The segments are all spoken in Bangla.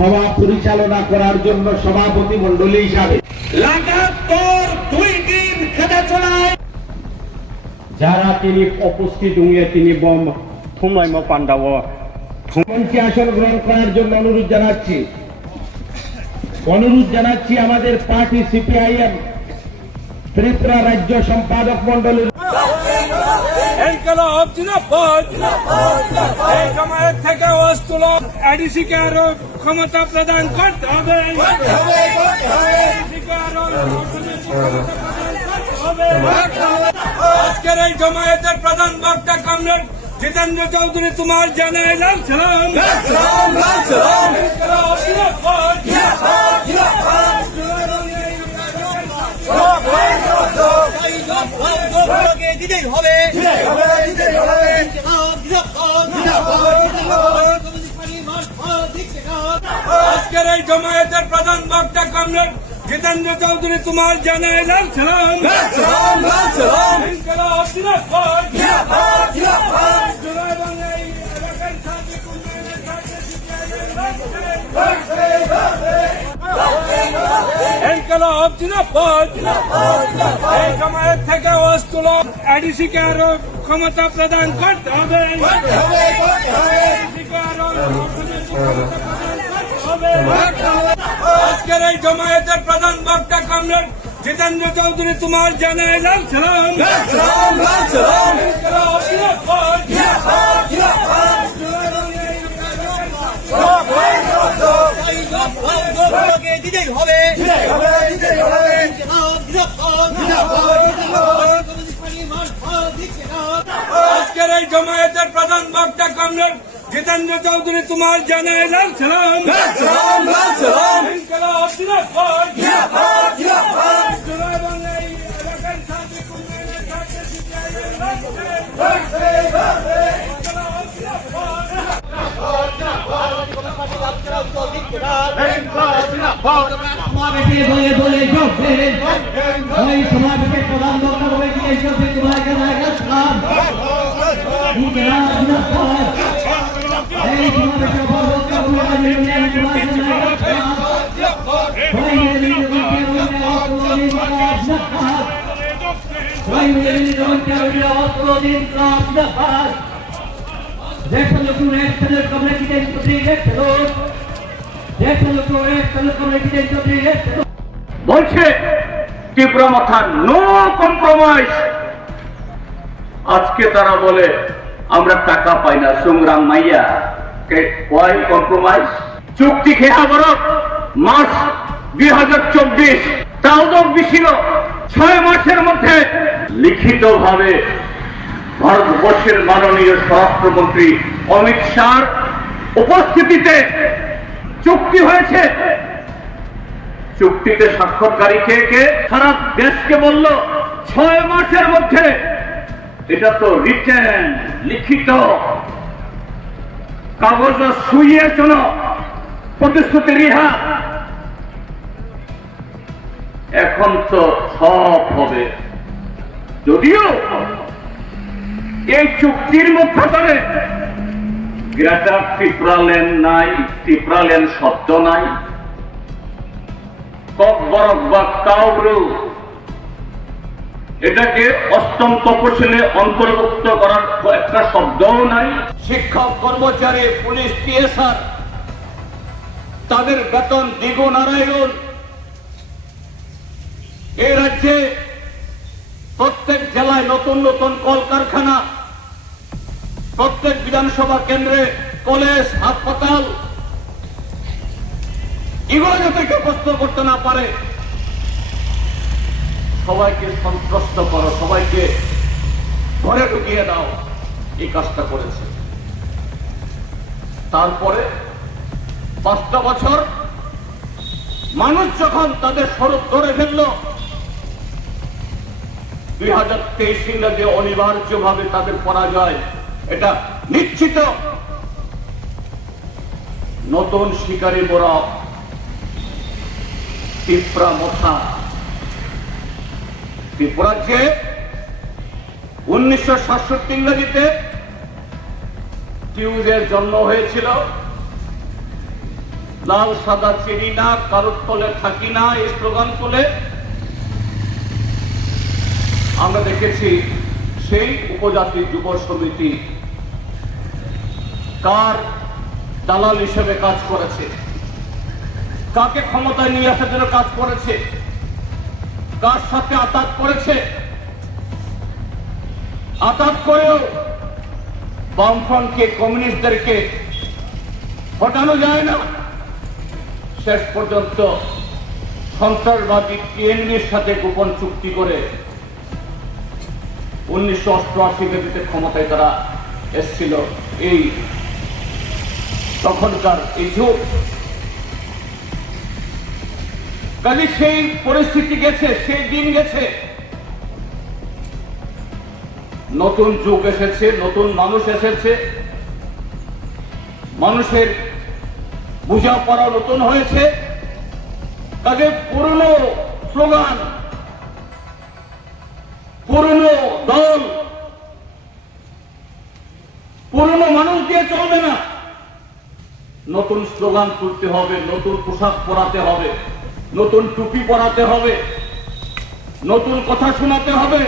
সভা পরিচালনা করার জন্য সভাপতি মণ্ডলী হিসাবে লাগাতার 2 দিন খেলা চলায় যারা তিনি উপস্থিত হয়ে তিনি বম থুমাইম পান্ডাব মঞ্চে আসন গ্রহণ করার জন্য অনুরোধ জানাচ্ছি আমাদের পার্টি সিপিআইএম ত্রিপুরা রাজ্য সম্পাদক মণ্ডলীর জামায়াত থেকে অস্তুল এডিসিকে আরো ক্ষমতা প্রদান করতে হবে আজকের এই জমায়েতের প্রধান বক্তা কমরেড জিতেন্দ্র চৌধুরী তোমার জানায় সালাম দিতেই হবে আজকের এই জমায়েতের প্রধান বক্তা কমরেড জিতেন্দ্র চৌধুরী তোমার জানায় সালাম জামায়াত থেকে অস্তুল এডিসিকে আরো ক্ষমতা প্রদান করতে হবে আজকের এই জমায়েতের প্রধান বক্তা কমরেড জিতেন্দ্র চৌধুরী তোমার জানায় সালাম দিতেই হবে আজকের এই জমায়েতের প্রধান বক্তা কমরেড জিতেন্দ্র চৌধুরী তোমার জানায় সালাম সমাবেশে দলে দলে চলছে ওই সমাবেশের প্রধান বক্তা কমিটি চলছে তোমার এই সমাবেশের বক্তা বলছে তীব্র মাথা নো কম্প্রোমাইজ। আজকে তারা বলে আমরা টাকা পাই না সংগ্রাম মাইয়া ওয়াই কম্প্রোমাইজ চুক্তি খেয়া বরফ মার্চ 2024 তাও তো ছিল 6 মাসের মধ্যে লিখিত ভাবে ভারতবর্ষের মাননীয় স্বরাষ্ট্রমন্ত্রী অমিত শাহর উপস্থিতিতে চুক্তি হয়েছে। চুক্তিতে স্বাক্ষরকারী কে সারা দেশকে বলল 6 মাসের মধ্যে। এটা তো রিটেন লিখিত কাগজ শুইয়ে শোনো প্রতিশ্রুতি রিহা। এখন তো সব হবে, যদিও এই চুক্তির মধ্যে করে গ্রেটার ত্রিপুরাল্যান্ড নাই, ত্রিপুরাল্যান্ড শব্দ নাই, ককবরক বা কাউরু এটাকে অষ্টম তপশিলে অন্তর্ভুক্ত করার একটা শব্দও নাই। শিক্ষক কর্মচারী পুলিশ টিএসআর তাদের বেতন দ্বিগুণ আড়াইগুণ। এই রাজ্যে প্রত্যেক জেলায় নতুন নতুন কলকারখানা, প্রত্যেক বিধানসভা কেন্দ্রে কলেজ, হাসপাতাল, এগুলো যাতে কেউ প্রশ্ন করতে না পারে, সবাইকে সন্ত্রস্ত করো, সবাইকে ঘরে ঢুকিয়ে দাও, এই কাজটা করেছে। তারপরে 5টা বছর মানুষ যখন তাদের শরৎ ধরে ফেলল, 2023 ইংরেজি অনিবার্যভাবে তাদের পরাজয় এটা নিশ্চিত। নতুন শিকারী মোরা ত্রিপুরা মথা ত্রিপুরার যে 1967 ইংরেজিতে টিউজের জন্ম হয়েছিল, লাল সাদা চিনি না, কারোর তলে থাকি না, এই স্লোগান তুলে আমরা দেখেছি সেই উপজাতি যুব সমিতি কার দালাল হিসেবে কাজ করেছে, কাকে ক্ষমতায় নিয়ে আসার জন্য কাজ করেছে, কার সাথে আতাত করেছে। আতাত করেও বামফ্রন্টকে, কমিউনিস্টদেরকে হটানো যায় না। শেষ পর্যন্ত সন্ত্রাসবাদী টিএনবির সাথে গোপন চুক্তি করে 1988 ক্ষমতায় তারা এসেছিল। এই তখনকার এই যুগ, কাজে সেই পরিস্থিতি গেছে, সেই দিন গেছে, নতুন যুগ এসেছে, নতুন মানুষ এসেছে, মানুষের বোঝাপড়া নতুন হয়েছে। কাজে পুরনো স্লোগান, পুরনো দল, পুরনো মানুষ দিয়ে চলবে না। নতুন স্লোগান তুলতে হবে, নতুন পোশাক পরাতে হবে, নতুন টুপি পরাতে হবে, নতুন কথা শোনাতে হবে।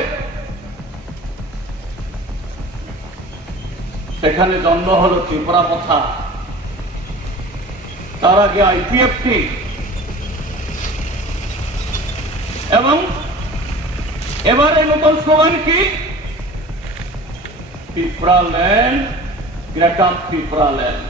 সেখানে জন্ম হলো ত্রিপুরা কথা, তার আগে আইপিএফটি, এবং এবারে নতুন স্লোগান কি? Tripura land, greater Tripura land.